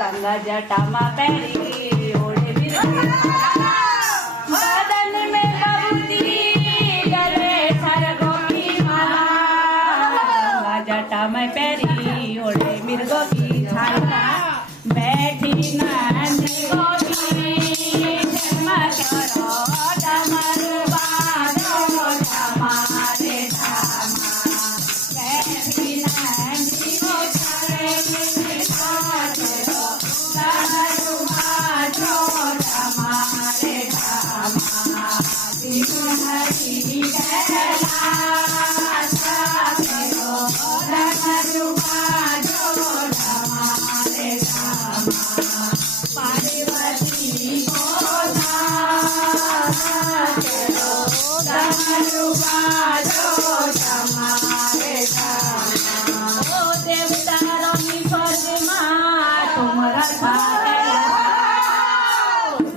गंगा जटा में पैरी ओढ़े बदन में बबूती गले सर गोपी माला गंगा जटा में पैरी ओढ़े मिर्गो की छाला बैठी नंदी गोपी झमक करो डमर बाजो डमारे ढामा बैठी नंदी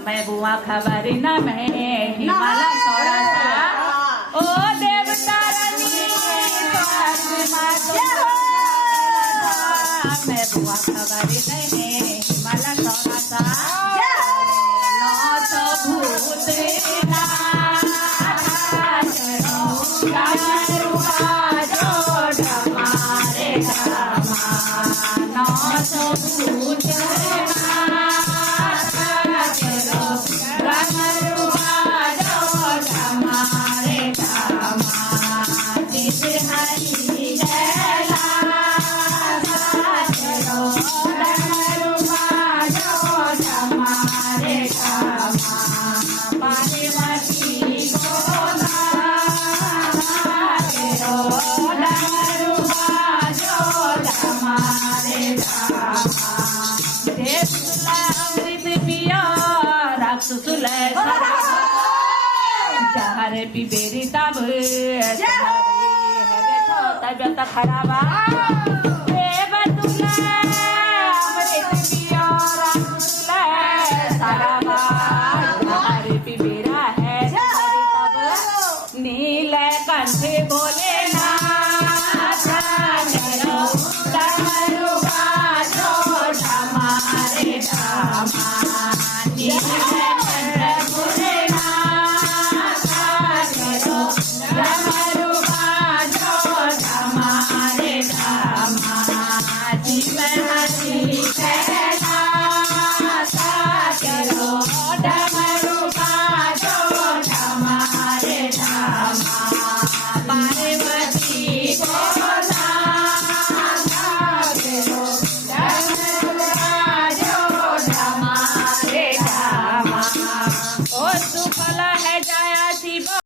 मैं बुआ खबर न मैं हिमालय सौरा सा ओ देवता रानी मैं बुआ खबर नहीं हिमालय सौरा सा नौ भूत जहरे पिबेरी तब तबियत खराब पिबेरा है तब नील कंठे बोले ना पार्वती